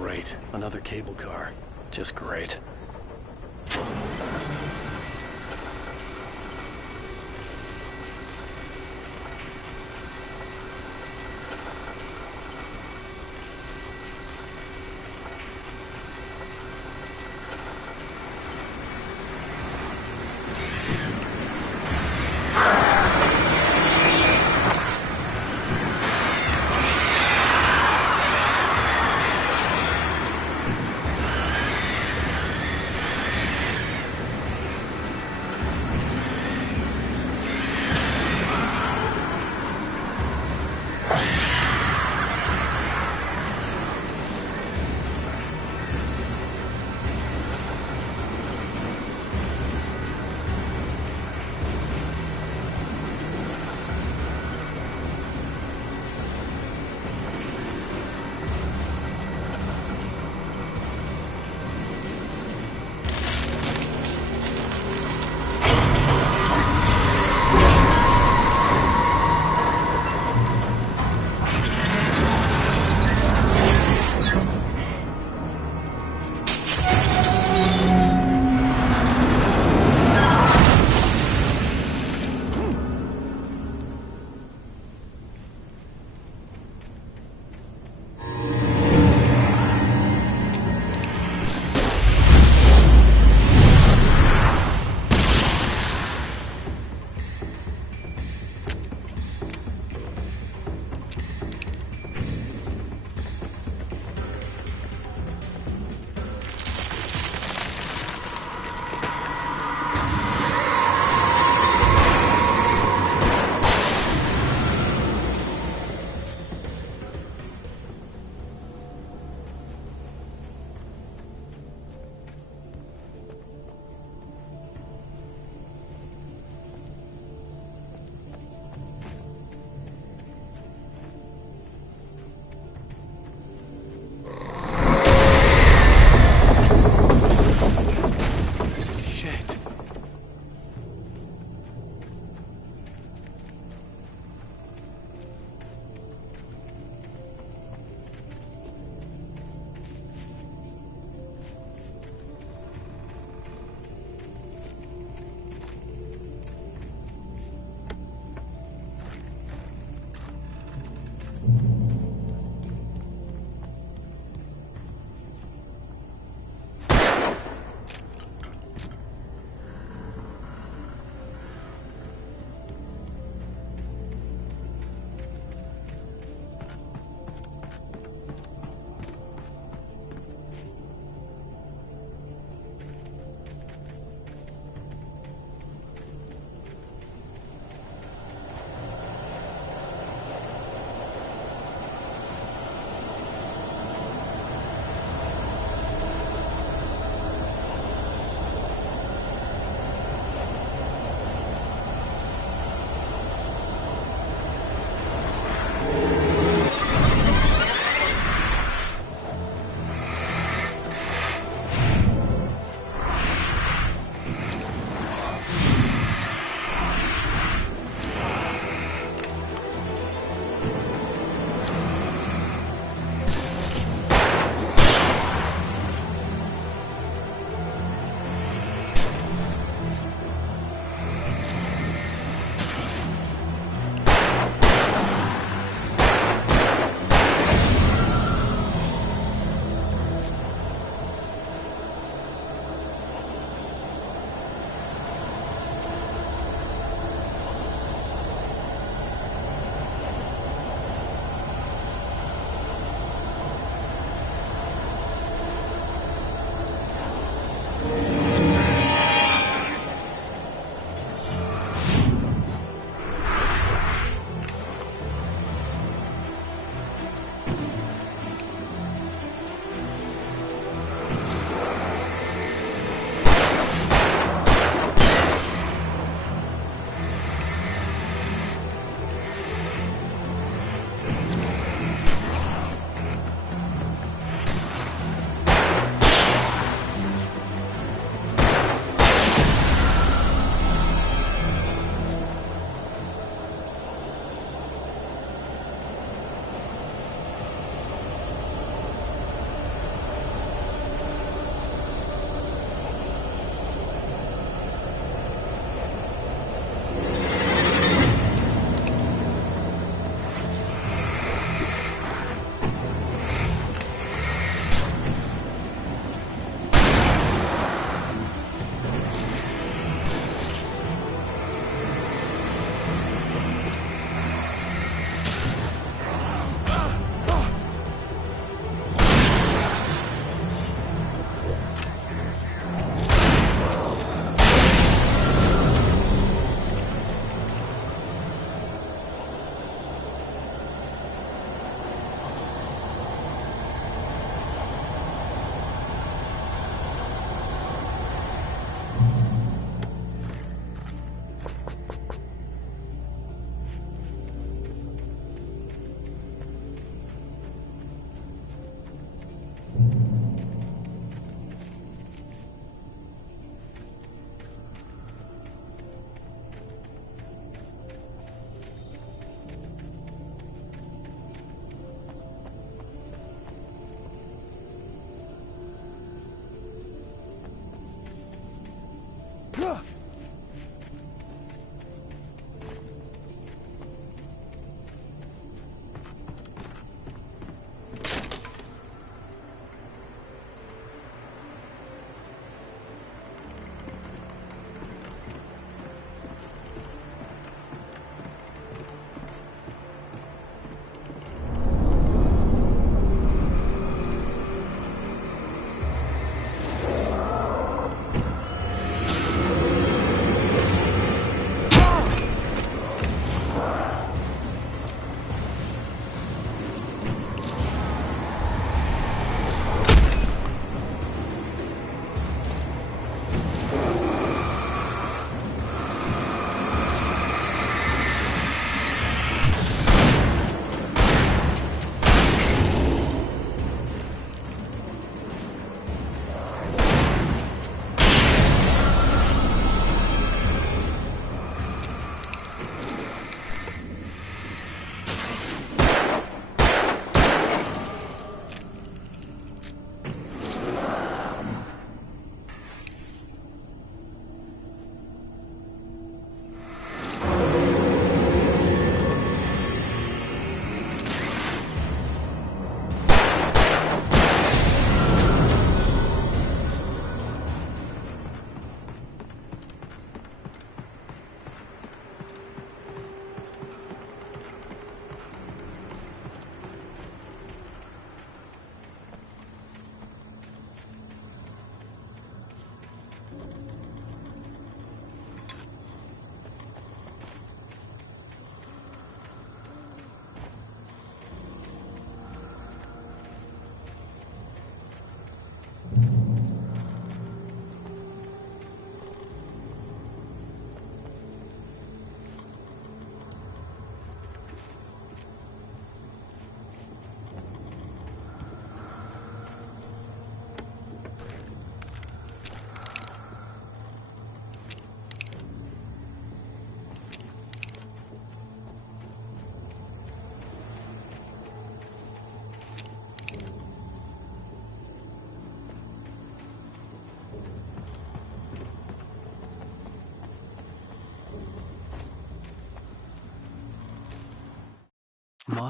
Great. Another cable car. Just great.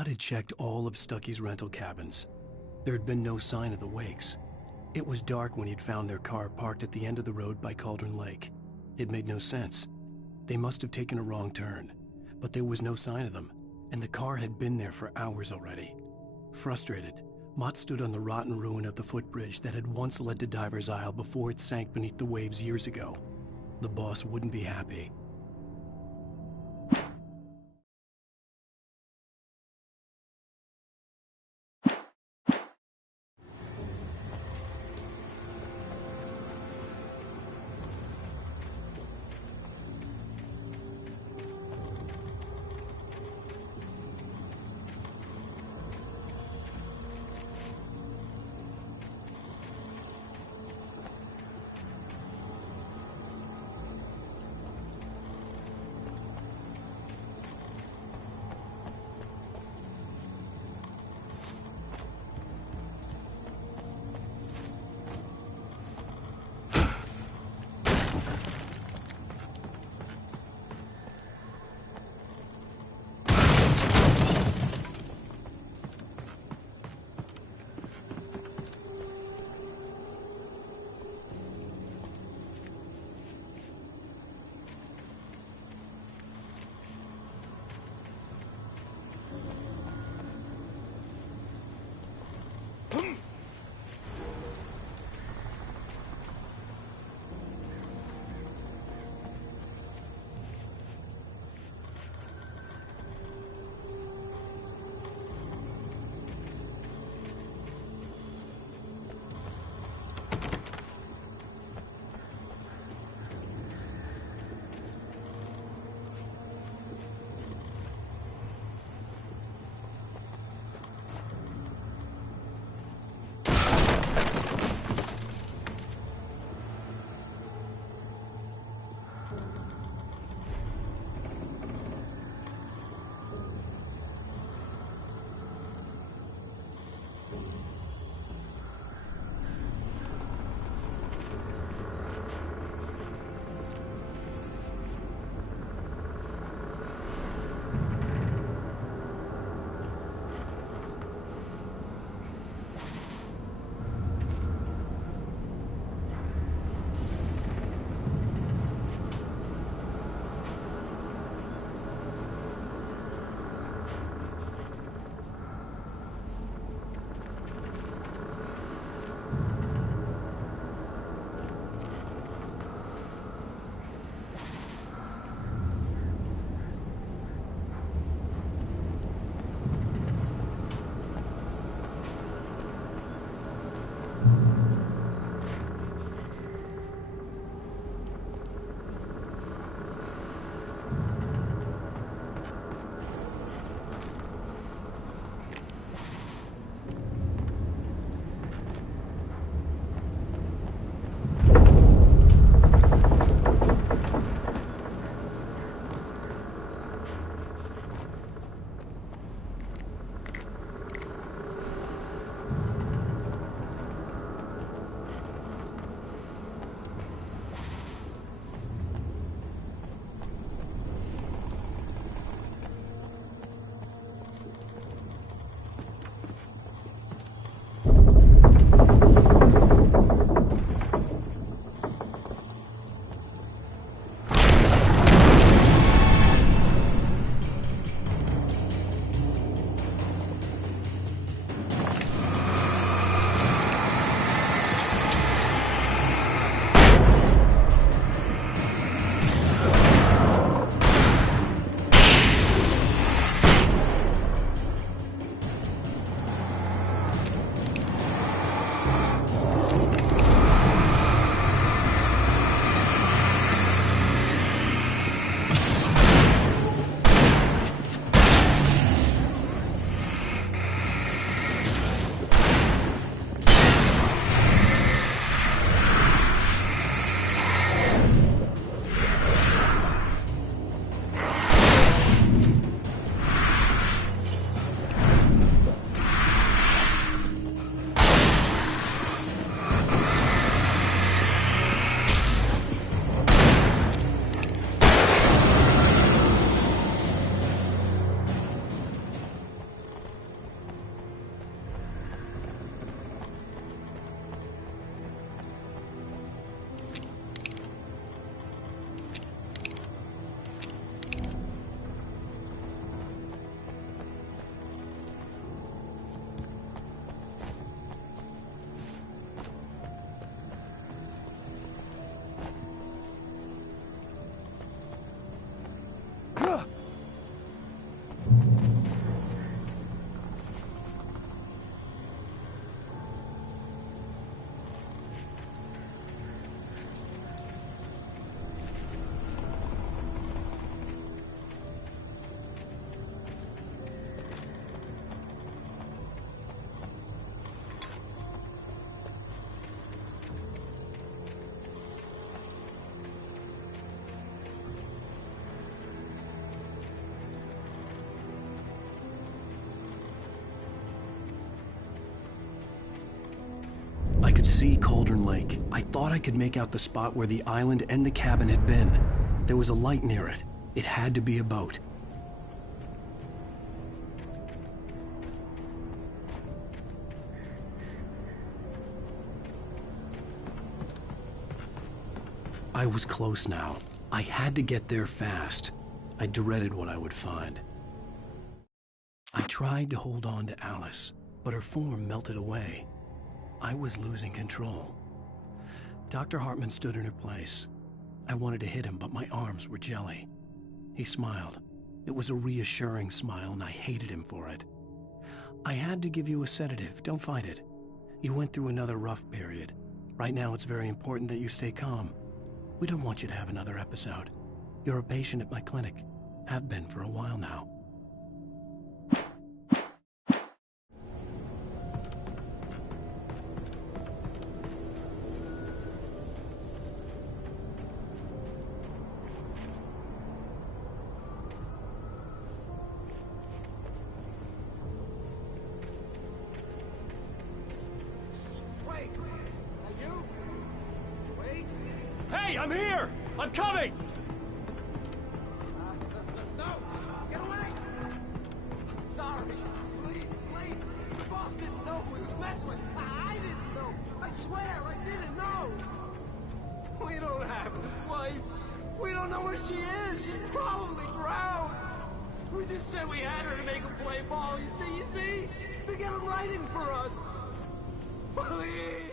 Mott had checked all of Stucky's rental cabins. There had been no sign of the wakes. It was dark when he'd found their car parked at the end of the road by Cauldron Lake. It made no sense. They must have taken a wrong turn, but there was no sign of them, and the car had been there for hours already. Frustrated, Mott stood on the rotten ruin of the footbridge that had once led to Diver's Isle before it sank beneath the waves years ago. The boss wouldn't be happy. I could see Cauldron Lake. I thought I could make out the spot where the island and the cabin had been. There was a light near it. It had to be a boat. I was close now. I had to get there fast. I dreaded what I would find. I tried to hold on to Alice, but her form melted away. I was losing control. Dr. Hartman stood in her place. I wanted to hit him, but my arms were jelly. He smiled. It was a reassuring smile, and I hated him for it. I had to give you a sedative. Don't fight it. You went through another rough period. Right now, it's very important that you stay calm. We don't want you to have another episode. You're a patient at my clinic. Have been for a while now. Hey, I'm here! I'm coming! No! Get away! Sorry. Please, it's late. The boss didn't know who he was messing with. I didn't know. I swear, I didn't know. We don't have his wife. We don't know where she is. She's probably drowned. We just said we had her to make him play ball. You see? To get him writing for us. Please.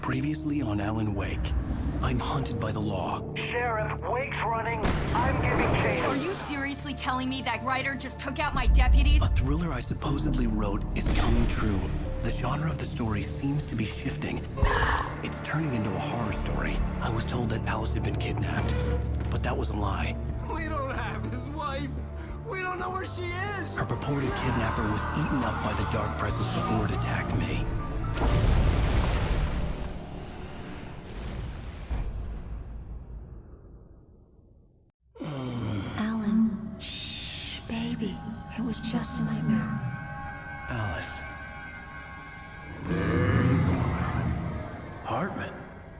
Previously on Alan Wake, I'm hunted by the law. Sheriff, Wake's running. I'm giving chase. Are you seriously telling me that writer just took out my deputies? A thriller I supposedly wrote is coming true. The genre of the story seems to be shifting. It's turning into a horror story. I was told that Alice had been kidnapped, but that was a lie. We don't have his wife. We don't know where she is. Her purported kidnapper was eaten up by the dark presence before it attacked me. Alan, shh, baby. It was just a nightmare. Alice. There you go, Alan. Hartman.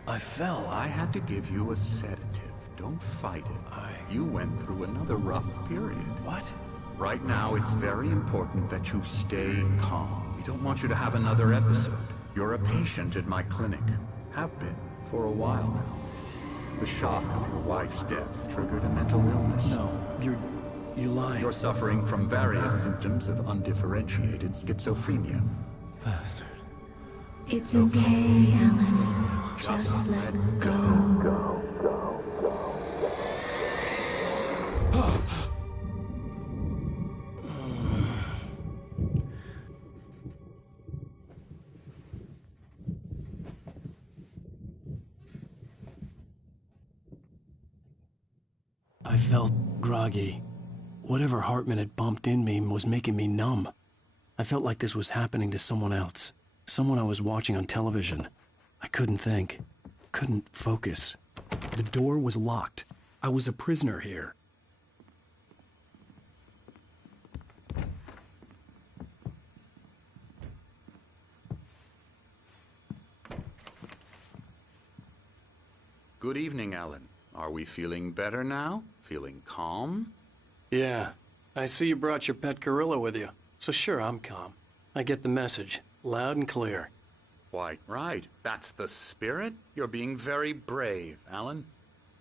I fell. I had to give you a sedative. Don't fight it. You went through another rough period. What? Right now, it's very important that you stay calm. We don't want you to have another episode. You're a patient at my clinic. Have been for a while now. The shock of your wife's death triggered a mental illness. No, you lying. You're suffering from various symptoms of undifferentiated schizophrenia. Bastard. It's okay, Alan. Just let go. I felt groggy. Whatever Hartman had bumped in me was making me numb. I felt like this was happening to someone else. Someone I was watching on television. I couldn't think. Couldn't focus. The door was locked. I was a prisoner here. Good evening, Alan. Are we feeling better now? Feeling calm? Yeah. I see you brought your pet gorilla with you. So sure, I'm calm. I get the message. Loud and clear. Quite right. That's the spirit. You're being very brave, Alan.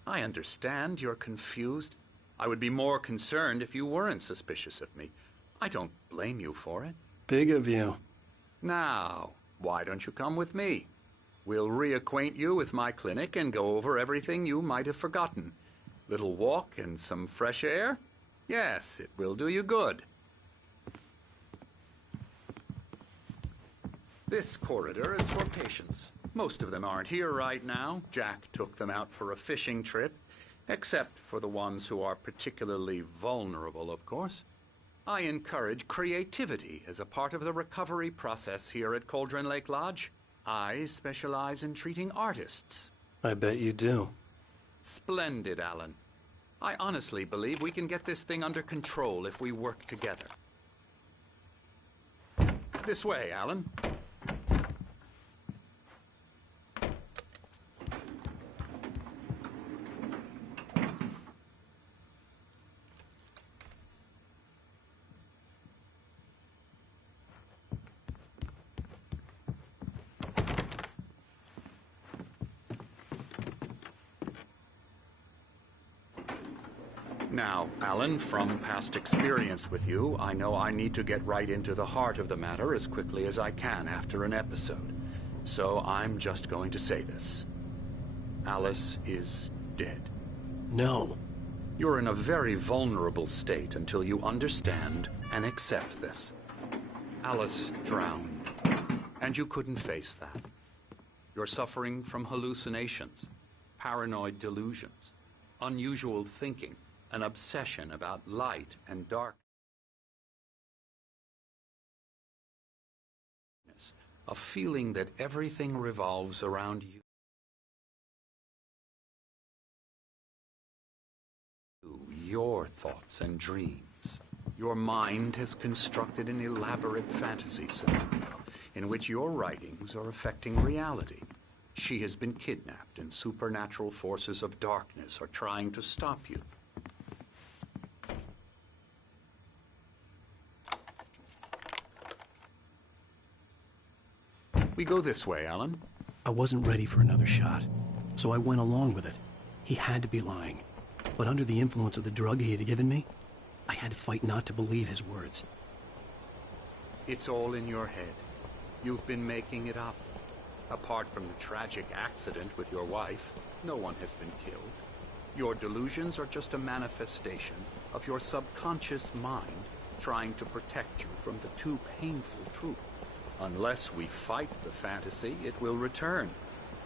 I understand you're confused. I would be more concerned if you weren't suspicious of me. I don't blame you for it. Big of you. Now, why don't you come with me? We'll reacquaint you with my clinic and go over everything you might have forgotten. Little walk and some fresh air? Yes, it will do you good. This corridor is for patients. Most of them aren't here right now. Jack took them out for a fishing trip, except for the ones who are particularly vulnerable, of course. I encourage creativity as a part of the recovery process here at Cauldron Lake Lodge. I specialize in treating artists. I bet you do. Splendid, Alan. I honestly believe we can get this thing under control if we work together. This way, Alan. Now, Alan, from past experience with you, I know I need to get right into the heart of the matter as quickly as I can after an episode. So I'm just going to say this. Alice is dead. No. You're in a very vulnerable state until you understand and accept this. Alice drowned, and you couldn't face that. You're suffering from hallucinations, paranoid delusions, unusual thinking, an obsession about light and darkness, a feeling that everything revolves around you. Your thoughts and dreams. Your mind has constructed an elaborate fantasy scenario in which your writings are affecting reality. She has been kidnapped and supernatural forces of darkness are trying to stop you. We go this way, Alan. I wasn't ready for another shot, so I went along with it. He had to be lying. But under the influence of the drug he had given me, I had to fight not to believe his words. It's all in your head. You've been making it up. Apart from the tragic accident with your wife, no one has been killed. Your delusions are just a manifestation of your subconscious mind trying to protect you from the too painful truth. Unless we fight the fantasy, it will return.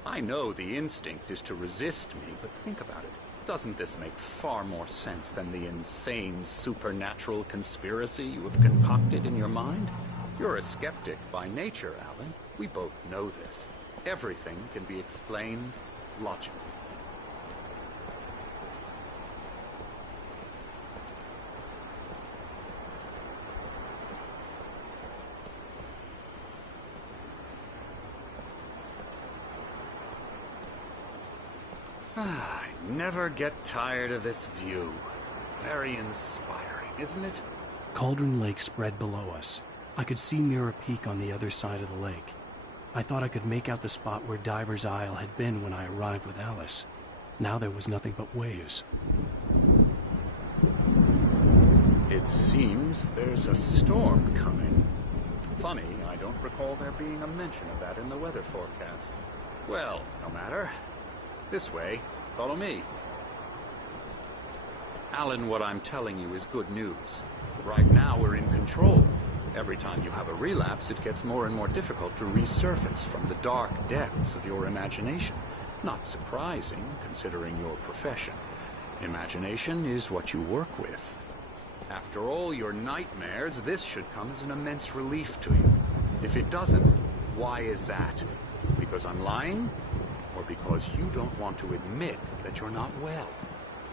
I know the instinct is to resist me, but think about it. Doesn't this make far more sense than the insane supernatural conspiracy you have concocted in your mind? You're a skeptic by nature, Alan. We both know this. Everything can be explained logically. I never get tired of this view. Very inspiring, isn't it? Cauldron Lake spread below us. I could see Mirror Peak on the other side of the lake. I thought I could make out the spot where Diver's Isle had been when I arrived with Alice. Now there was nothing but waves. It seems there's a storm coming. Funny, I don't recall there being a mention of that in the weather forecast. Well, no matter. This way. Follow me. Alan, what I'm telling you is good news. Right now, we're in control. Every time you have a relapse, it gets more and more difficult to resurface from the dark depths of your imagination. Not surprising, considering your profession. Imagination is what you work with. After all your nightmares, this should come as an immense relief to you. If it doesn't, why is that? Because I'm lying? Or because you don't want to admit that you're not well?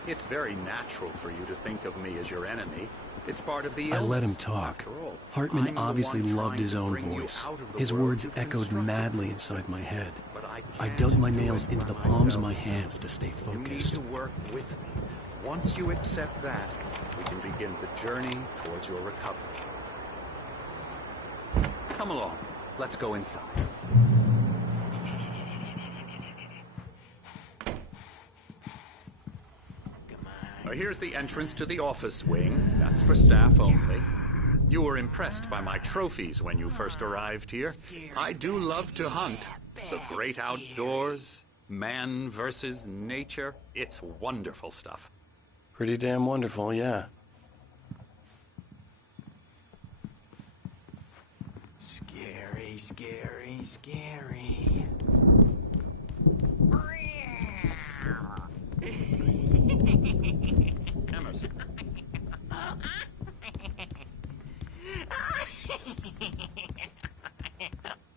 It's very natural for you to think of me as your enemy. It's part of the illness. I let him talk. Hartman obviously loved his own voice. His words echoed madly inside my head. I dug my nails into the palms of my hands to stay You need focused. to work with me. Once you accept that, we can begin the journey towards your recovery. Come along. Let's go inside. Here's the entrance to the office wing. That's for staff only. You were impressed by my trophies when you first arrived here. I do love to hunt. The great outdoors, man versus nature. It's wonderful stuff. Pretty damn wonderful, yeah. Scary, scary, scary. Emerson.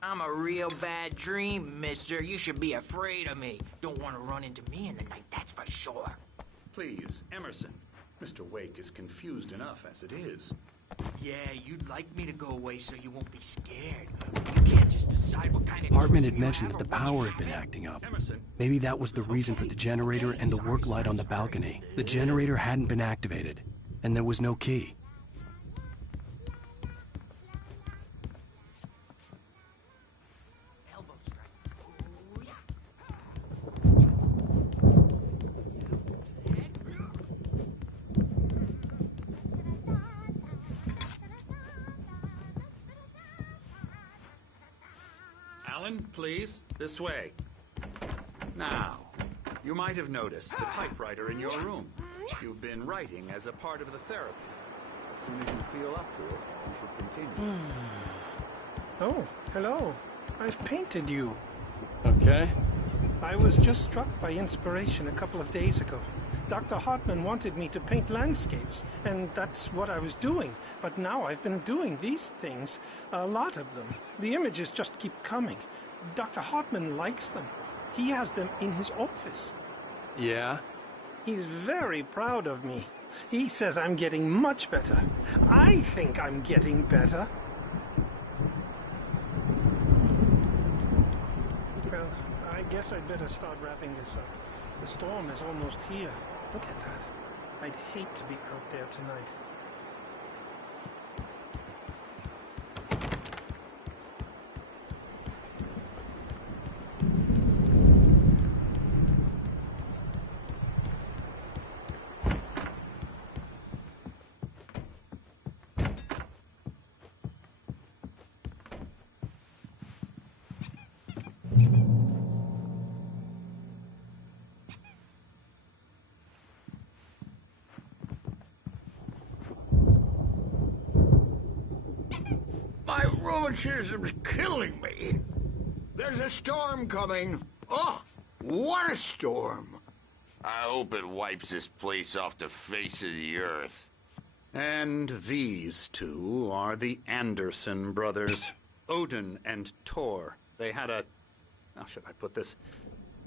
I'm a real bad dream, mister. You should be afraid of me. Don't want to run into me in the night, that's for sure. Please, Emerson. Mr. Wake is confused enough as it is. Yeah, you'd like me to go away so you won't be scared. You can't just decide what kind of Hartman dream had you mentioned have that the or when power you had been have it. acting up. Emerson. Maybe that was the reason for the generator and the work light on the balcony. The generator hadn't been activated, and there was no key. Elbow strike. Ooh, yeah. Alan, please, this way. Now, you might have noticed the typewriter in your room. You've been writing as a part of the therapy. As soon as you feel up to it, you should continue. Oh, hello. I've painted you. Okay. I was just struck by inspiration a couple of days ago. Dr. Hartman wanted me to paint landscapes, and that's what I was doing. But now I've been doing these things, a lot of them. The images just keep coming. Dr. Hartman likes them. He has them in his office. Yeah? He's very proud of me. He says I'm getting much better. I think I'm getting better. Well, I guess I'd better start wrapping this up. The storm is almost here. Look at that. I'd hate to be out there tonight. My rheumatism's killing me. There's a storm coming. Oh, what a storm. I hope it wipes this place off the face of the earth. And these two are the Anderson brothers, Odin and Tor. They had how should I put this?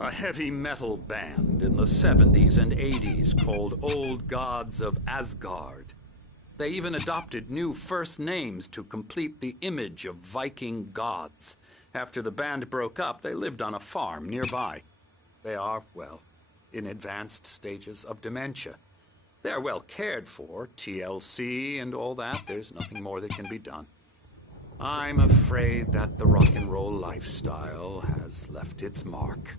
A heavy metal band in the 70s and 80s called Old Gods of Asgard. They even adopted new first names to complete the image of Viking gods. After the band broke up, they lived on a farm nearby. They are, well, in advanced stages of dementia. They're well cared for, TLC and all that. There's nothing more that can be done. I'm afraid that the rock and roll lifestyle has left its mark.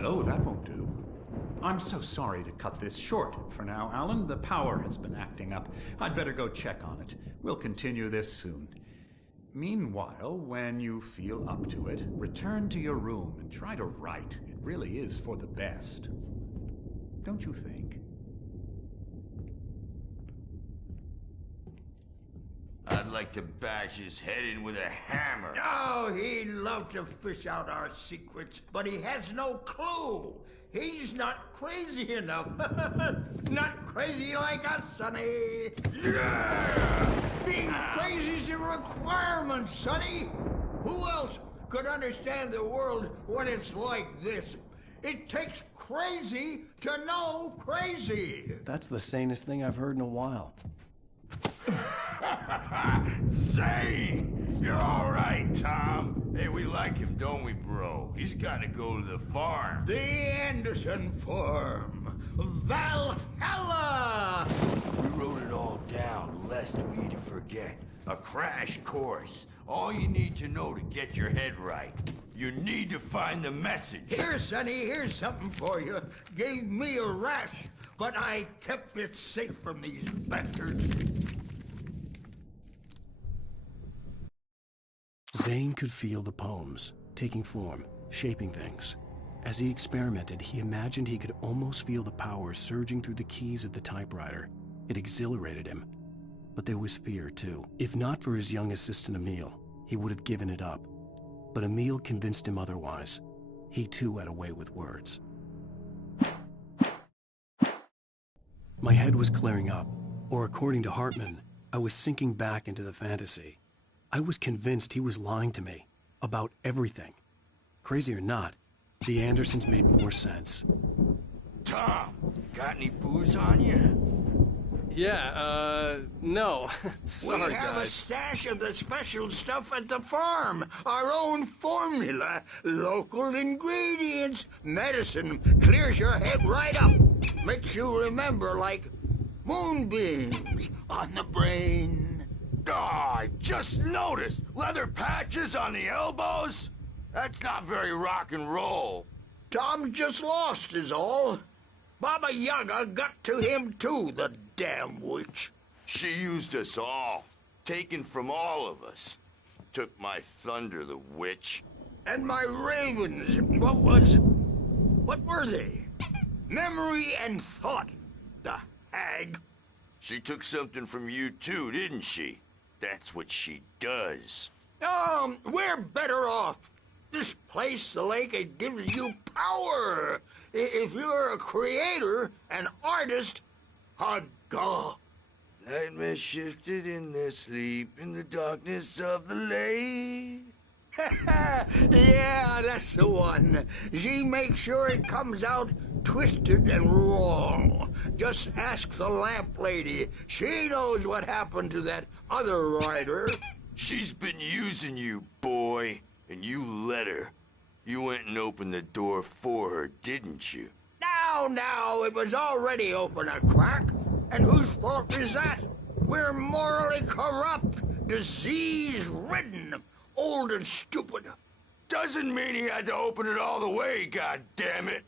Oh, that won't do. I'm so sorry to cut this short for now, Alan. The power has been acting up. I'd better go check on it. We'll continue this soon. Meanwhile, when you feel up to it, return to your room and try to write. It really is for the best. Don't you think? I'd like to bash his head in with a hammer. Oh, he'd love to fish out our secrets, but he has no clue. He's not crazy enough. Not crazy like us, Sonny. Yeah! Being crazy's a requirement, Sonny. Who else could understand the world when it's like this? It takes crazy to know crazy. That's the sanest thing I've heard in a while. Say, you're all right. Tom. Hey, we like him, don't we, bro? He's gotta go to the farm. The Anderson farm. Valhalla! We wrote it all down, lest we'd forget. A crash course. All you need to know to get your head right. You need to find the message. Here, Sonny, here's something for you. Gave me a rash, but I kept it safe from these bastards. Zane could feel the poems, taking form, shaping things. As he experimented, he imagined he could almost feel the power surging through the keys of the typewriter. It exhilarated him. But there was fear, too. If not for his young assistant Emil, he would have given it up. But Emil convinced him otherwise. He too had a way with words. My head was clearing up, or according to Hartman, I was sinking back into the fantasy. I was convinced he was lying to me about everything. Crazy or not, the Andersons made more sense. Tom, got any booze on you? Yeah, no. Sorry, we have guys. a stash of the special stuff at the farm. Our own formula. Local ingredients. Medicine clears your head right up. Makes you remember like moonbeams on the brain. Oh, I just noticed. Leather patches on the elbows? That's not very rock and roll. Tom just lost is all. Baba Yaga got to him too, the damn witch. She used us all. Taken from all of us. Took my thunder, the witch. And my ravens, what were they? Memory and thought, the hag. She took something from you too, didn't she? That's what she does. We're better off. This place, the lake, it gives you power. If you're a creator, an artist, a god. Nightmare shifted in their sleep in the darkness of the lake. Yeah, that's the one. She makes sure it comes out twisted and wrong. Just ask the lamp lady. She knows what happened to that other writer. She's been using you, boy, and you let her. You went and opened the door for her, didn't you? Now, it was already open a crack. And whose fault is that? We're morally corrupt, disease-ridden, old and stupid. Doesn't mean he had to open it all the way, goddammit.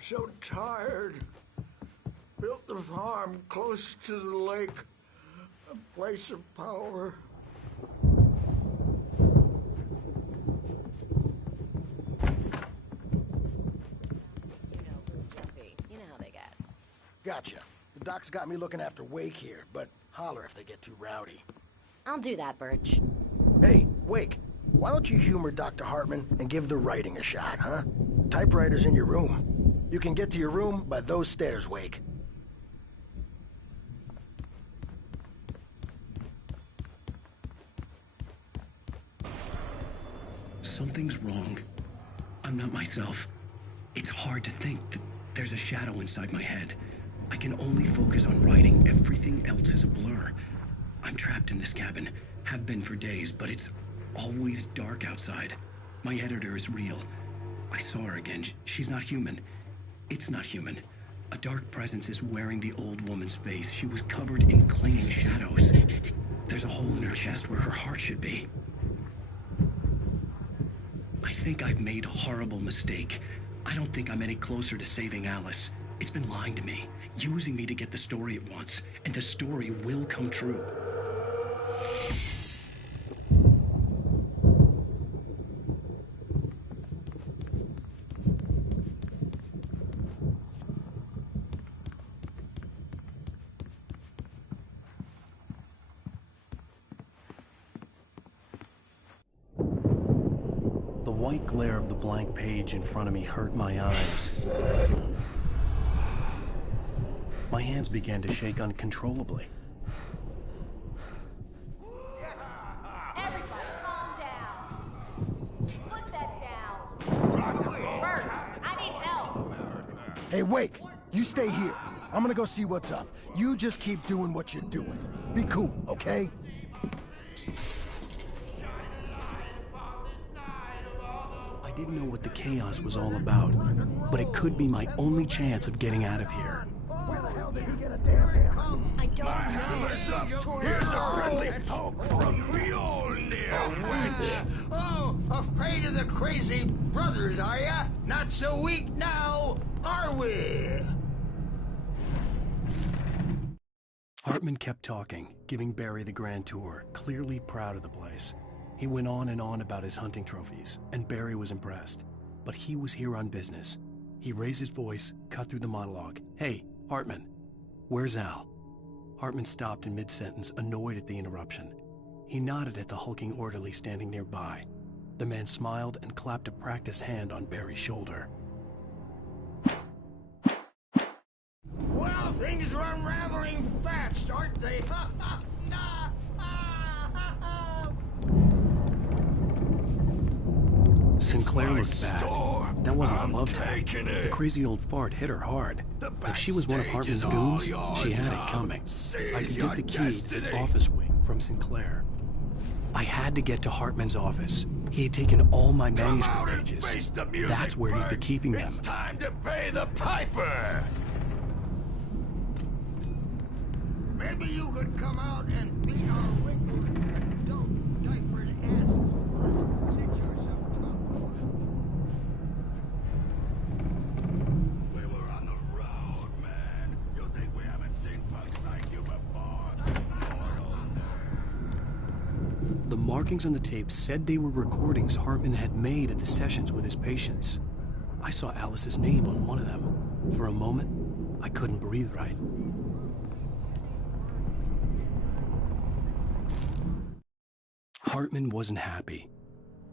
So tired. Built the farm close to the lake. A place of power. You know how they get. Gotcha. The doc's got me looking after Wake here, but holler if they get too rowdy. I'll do that, Birch. Hey, Wake, why don't you humor Dr. Hartman and give the writing a shot, huh? The typewriter's in your room. You can get to your room by those stairs, Wake. Something's wrong. I'm not myself. It's hard to think that there's a shadow inside my head. I can only focus on writing. Everything else is a blur. I'm trapped in this cabin. Have been for days, but it's always dark outside. My editor is real. I saw her again. She's not human. It's not human. A dark presence is wearing the old woman's face. She was covered in clinging shadows. There's a hole in her chest where her heart should be. I think I've made a horrible mistake. I don't think I'm any closer to saving Alice. It's been lying to me, using me to get the story it wants, and the story will come true. The white glare of the blank page in front of me hurt my eyes. My hands began to shake uncontrollably. Everybody calm down. Put that down. Bert, I need help. Hey, Wake, you stay here. I'm gonna go see what's up. You just keep doing what you're doing. Be cool, okay? I didn't know what the chaos was all about, but it could be my only chance of getting out of here. Where the hell did he get a damn hammer? I don't know. Hammer's up. Here's a friendly poke from Mjolnir, wench. Oh, afraid of the crazy brothers, are ya? Not so weak now, are we? Hartman kept talking, giving Barry the grand tour, clearly proud of the place. He went on and on about his hunting trophies, and Barry was impressed. But he was here on business. He raised his voice, cut through the monologue. Hey, Hartman, where's Al? Hartman stopped in mid-sentence, annoyed at the interruption. He nodded at the hulking orderly standing nearby. The man smiled and clapped a practiced hand on Barry's shoulder. Well, things are unraveling fast, aren't they? Sinclair looked bad. That wasn't a love tap. The crazy old fart hit her hard. If she was one of Hartman's goons, she had it coming. I could get the key to the office wing from Sinclair. I had to get to Hartman's office. He had taken all my manuscript pages. That's where he'd be keeping them. It's time to pay the piper! Maybe you could come out and beat our wrinkled adult diapered asses since you're so tough. We were on the road, man. You think we haven't seen punks like you before? The markings on the tape said they were recordings Hartman had made at the sessions with his patients. I saw Alice's name on one of them. For a moment, I couldn't breathe right. Hartman wasn't happy.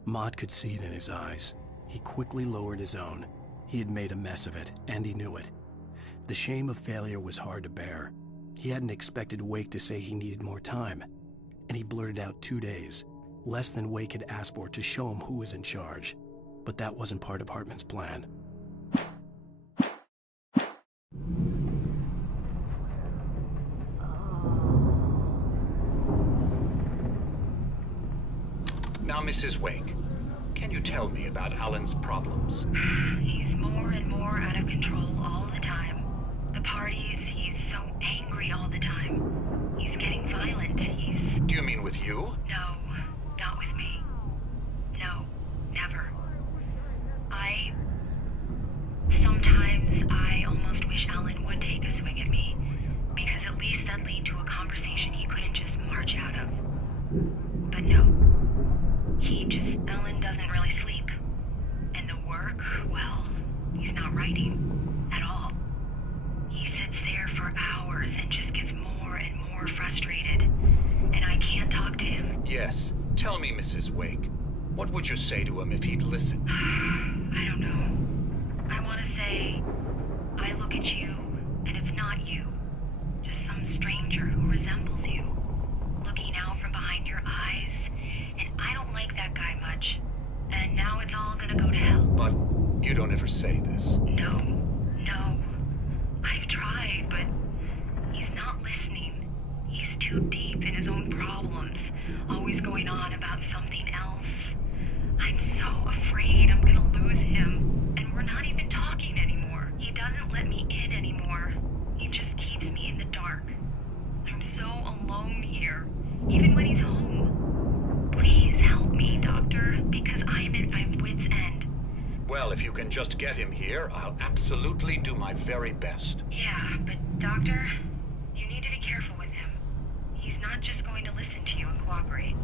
Mott could see it in his eyes. He quickly lowered his own. He had made a mess of it, and he knew it. The shame of failure was hard to bear. He hadn't expected Wake to say he needed more time, and he blurted out 2 days, less than Wake had asked for to show him who was in charge. But that wasn't part of Hartman's plan. Now, Mrs. Wake, can you tell me about Alan's problems? He's more and more out of control all the time. The parties, he's so angry all the time. He's getting violent. Do you mean with you? No, not with me. No, never. Sometimes I almost wish Alan would take a swing at me, because at least that'd lead to a conversation he couldn't just march out of. But no. Alan doesn't really sleep. And the work, well, he's not writing at all. He sits there for hours and just gets more and more frustrated. And I can't talk to him. Yes. Tell me, Mrs. Wake. What would you say to him if he'd listen? I don't know. I want to say, I look at you, and it's not you. Just some stranger who resembles you. Looking out from behind your eyes. And I don't like that guy much. And now it's all gonna go to hell. But you don't ever say this. No. I've tried, but he's not listening. He's too deep in his own problems, always going on about something else. I'm so afraid I'm gonna lose him. And we're not even talking anymore. He doesn't let me in anymore. He just keeps me in the dark. I'm so alone here, even when he's home. Please help me, Doctor, because I'm at my wit's end. Well, if you can just get him here, I'll absolutely do my very best. Yeah, but Doctor, you need to be careful with him. He's not just going to listen to you and cooperate.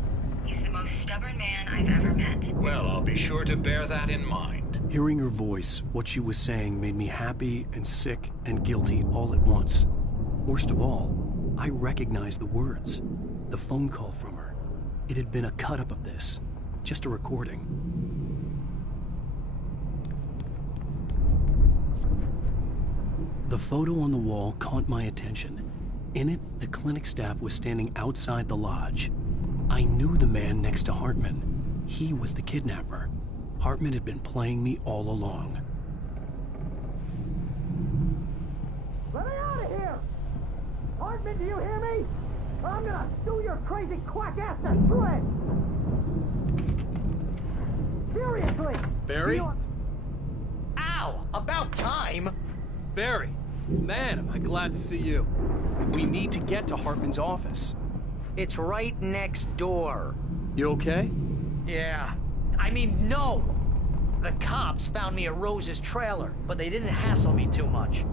He's the most stubborn man I've ever met. Well, I'll be sure to bear that in mind. Hearing her voice, what she was saying made me happy and sick and guilty all at once. Worst of all, I recognized the words. The phone call from her. It had been a cut-up of this. Just a recording. The photo on the wall caught my attention. In it, the clinic staff was standing outside the lodge. I knew the man next to Hartman. He was the kidnapper. Hartman had been playing me all along. Let me out of Hartman, do you hear me? I'm gonna sue your crazy quack ass to shreds! Seriously! Barry? Ow! About time! Barry, man, am I glad to see you. We need to get to Hartman's office. It's right next door. You okay? Yeah. I mean, no! The cops found me at Rose's trailer, but they didn't hassle me too much.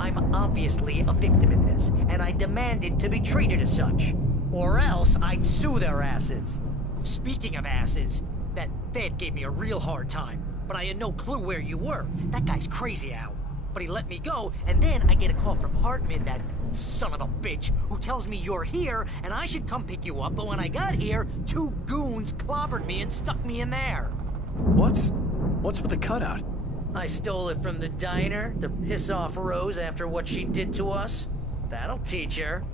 I'm obviously a victim in this, and I demanded to be treated as such. Or else I'd sue their asses. Speaking of asses, that Fed gave me a real hard time, but I had no clue where you were. That guy's crazy, Al. But he let me go, and then I get a call from Hartman, that son of a bitch, who tells me you're here, and I should come pick you up, but when I got here, 2 goons clobbered me and stuck me in there. What's with the cutout? I stole it from the diner to piss off Rose after what she did to us. That'll teach her.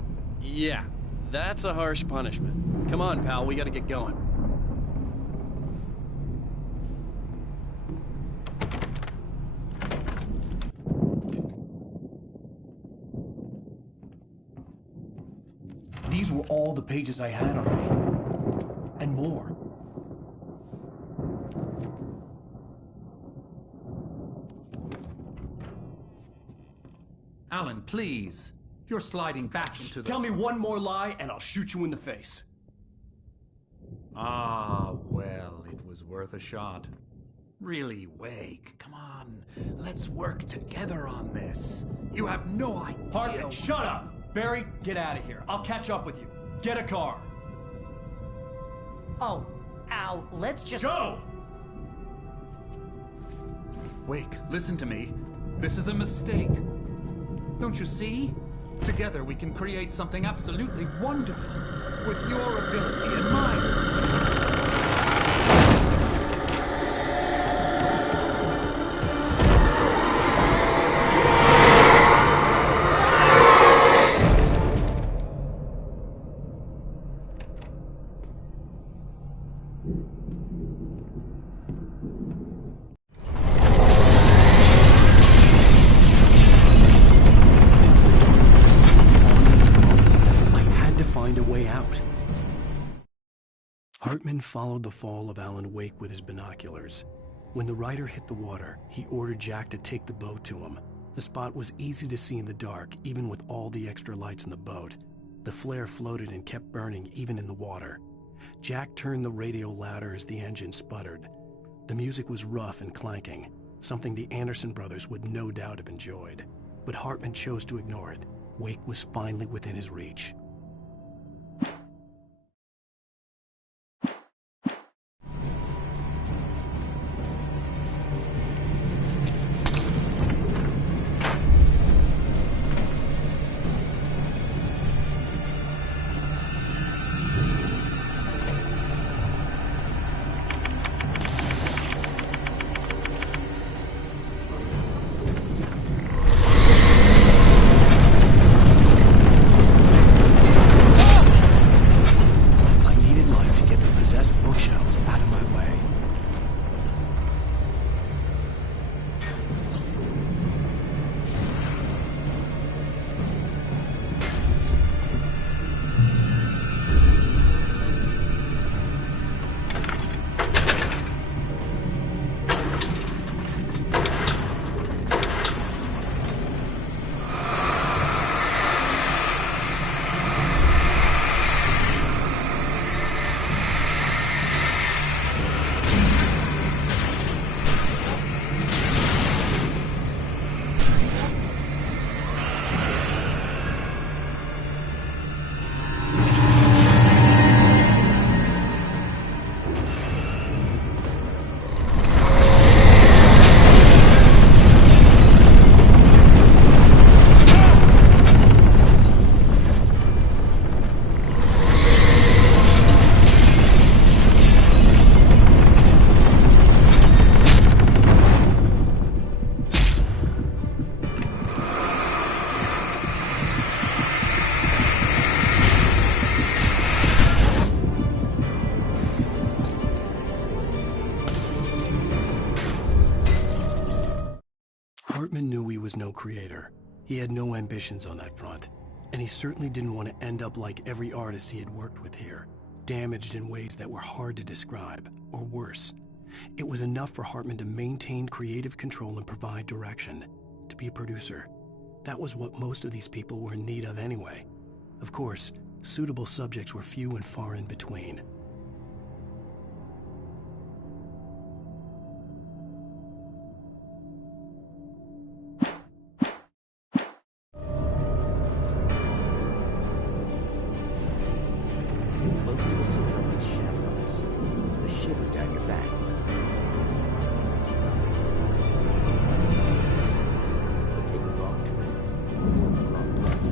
Yeah, that's a harsh punishment. Come on, pal, we gotta get going. These were all the pages I had on me. And more. Alan, please. You're sliding back into the... Tell me one more lie and I'll shoot you in the face. Ah, well, it was worth a shot. Really, Wake, come on. Let's work together on this. You have no idea... Hartman, shut up! Barry, get out of here. I'll catch up with you. Get a car. Oh, Al, let's just... Go! Wake, listen to me. This is a mistake. Don't you see? Together we can create something absolutely wonderful. With your ability and mine. Hartman followed the fall of Alan Wake with his binoculars. When the rider hit the water, he ordered Jack to take the boat to him. The spot was easy to see in the dark, even with all the extra lights in the boat. The flare floated and kept burning even in the water. Jack turned the radio louder as the engine sputtered. The music was rough and clanking, something the Anderson brothers would no doubt have enjoyed. But Hartman chose to ignore it. Wake was finally within his reach. Hartman knew he was no creator. He had no ambitions on that front. And he certainly didn't want to end up like every artist he had worked with here, damaged in ways that were hard to describe, or worse. It was enough for Hartman to maintain creative control and provide direction, to be a producer. That was what most of these people were in need of anyway. Of course, suitable subjects were few and far in between. Most of us are fucking shadows. The shiver down your back. You'll take a wrong turn. Wrong bus.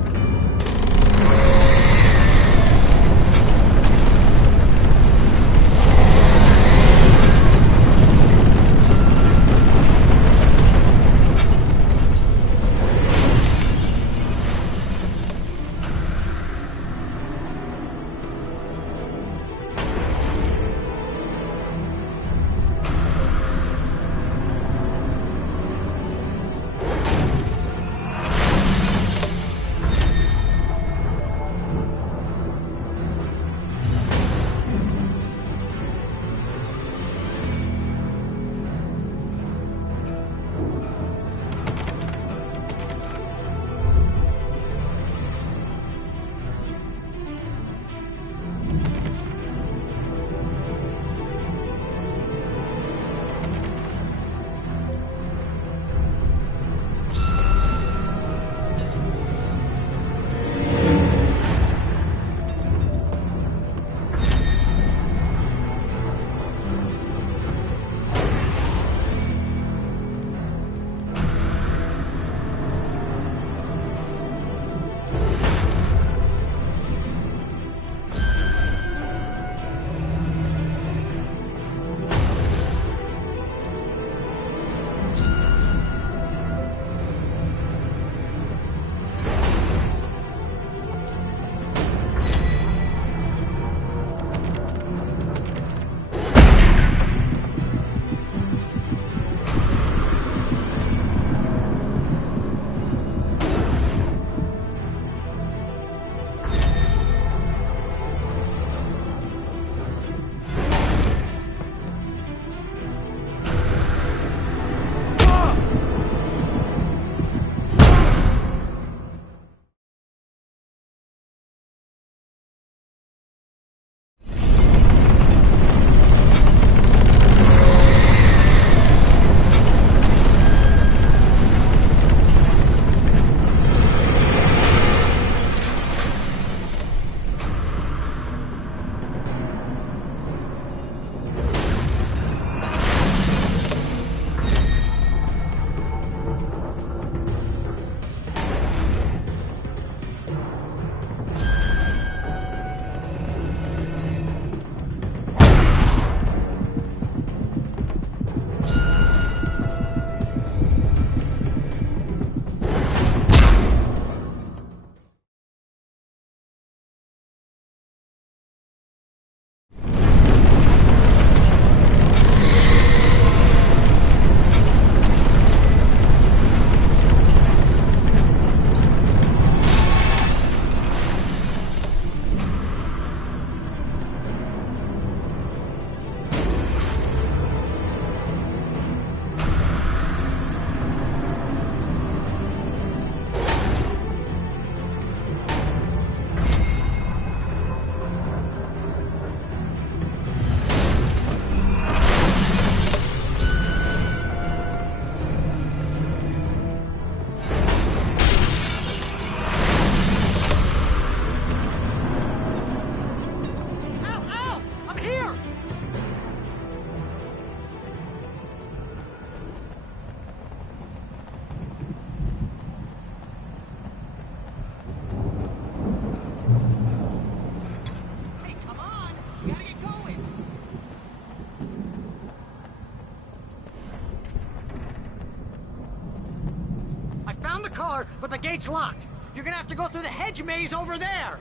found the car, but the gate's locked. You're gonna have to go through the hedge maze over there.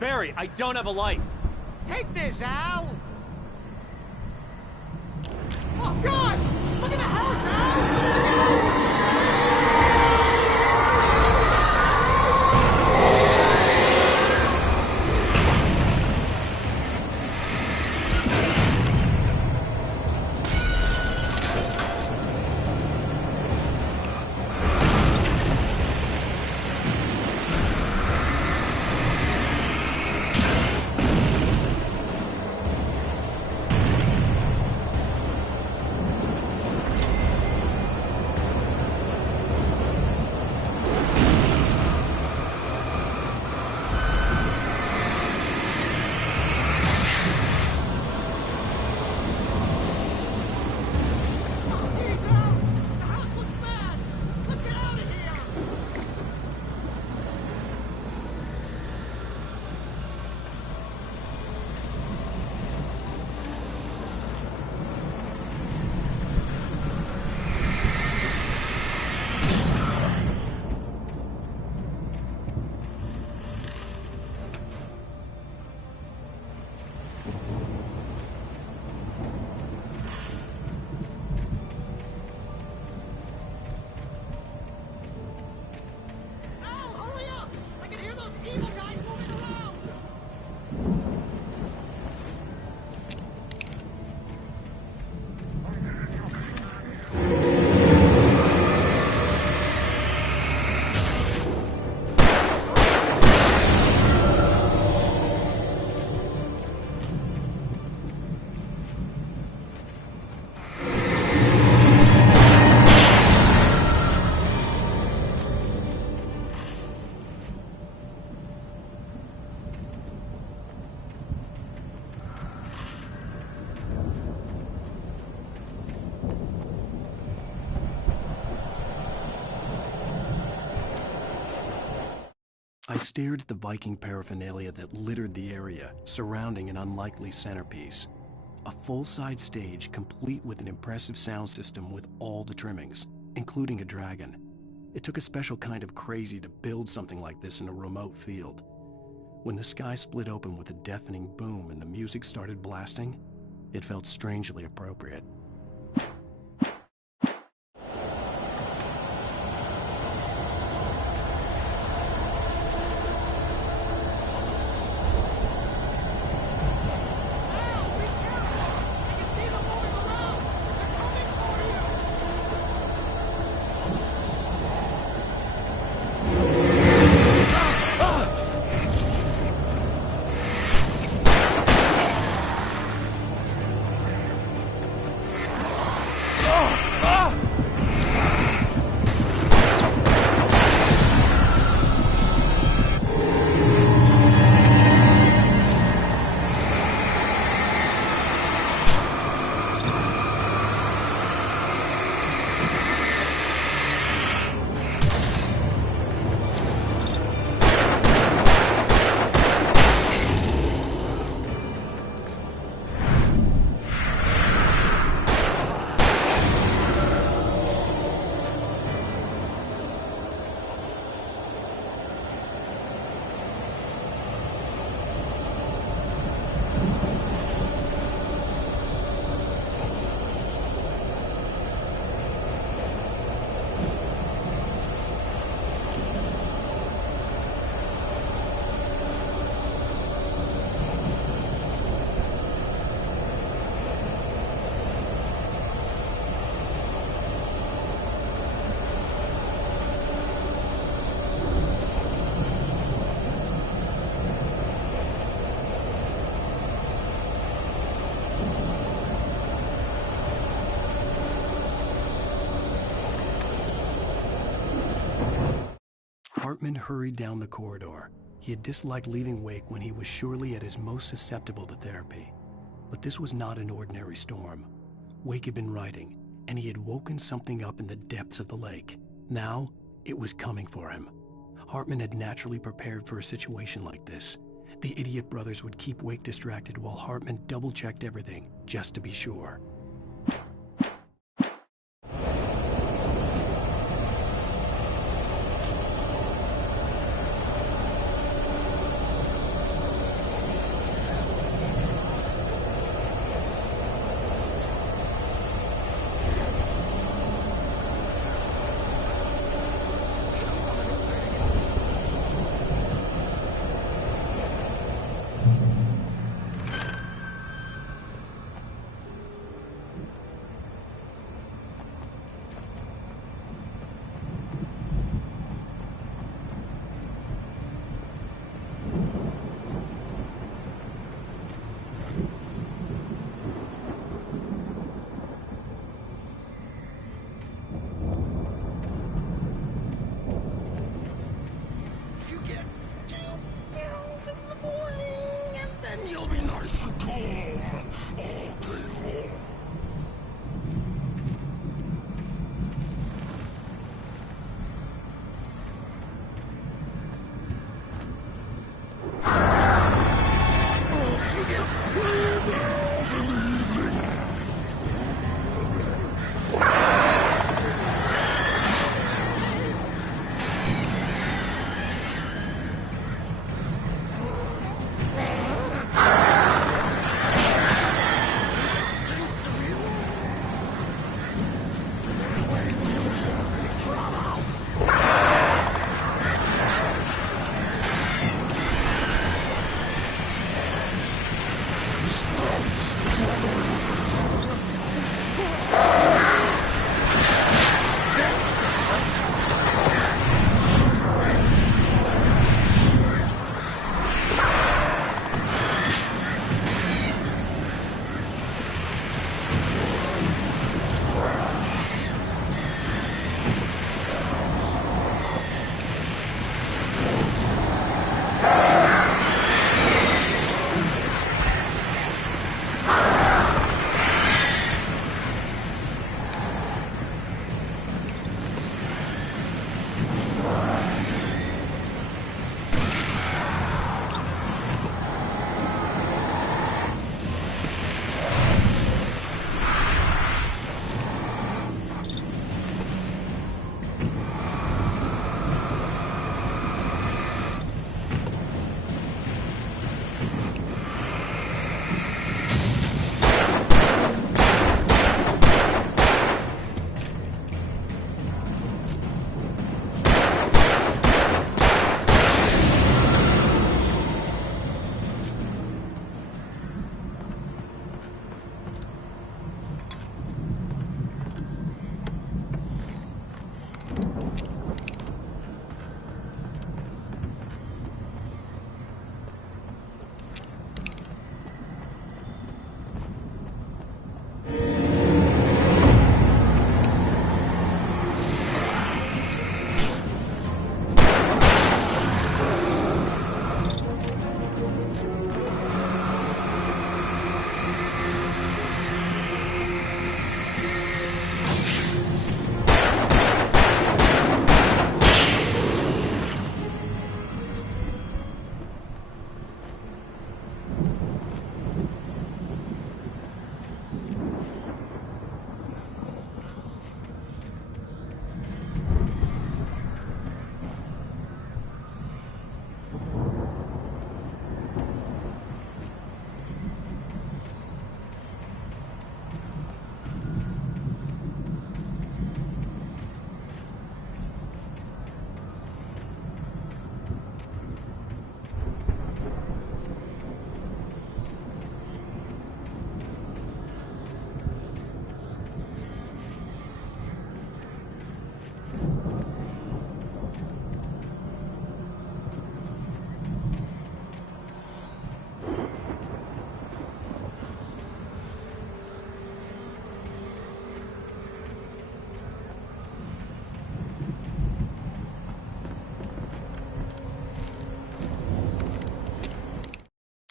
Barry, I don't have a light. Take this, Al. Oh, God! Look at the house, Al! I stared at the Viking paraphernalia that littered the area, surrounding an unlikely centerpiece. A full-size stage complete with an impressive sound system with all the trimmings, including a dragon. It took a special kind of crazy to build something like this in a remote field. When the sky split open with a deafening boom and the music started blasting, it felt strangely appropriate. Hartman hurried down the corridor. He had disliked leaving Wake when he was surely at his most susceptible to therapy. But this was not an ordinary storm. Wake had been writing, and he had woken something up in the depths of the lake. Now, it was coming for him. Hartman had naturally prepared for a situation like this. The idiot brothers would keep Wake distracted while Hartman double-checked everything, just to be sure. You'll be nice and calm all day long. You get 3 pills in the evening.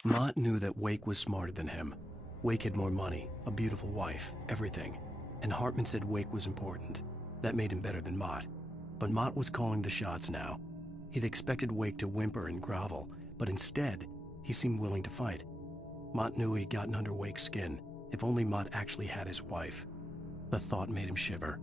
Mott knew that Wake was smarter than him. Wake had more money, a beautiful wife, everything. And Hartman said Wake was important. That made him better than Mott. But Mott was calling the shots now. He'd expected Wake to whimper and grovel, but instead, he seemed willing to fight. Mott knew he'd gotten under Wake's skin. If only Mott actually had his wife. The thought made him shiver.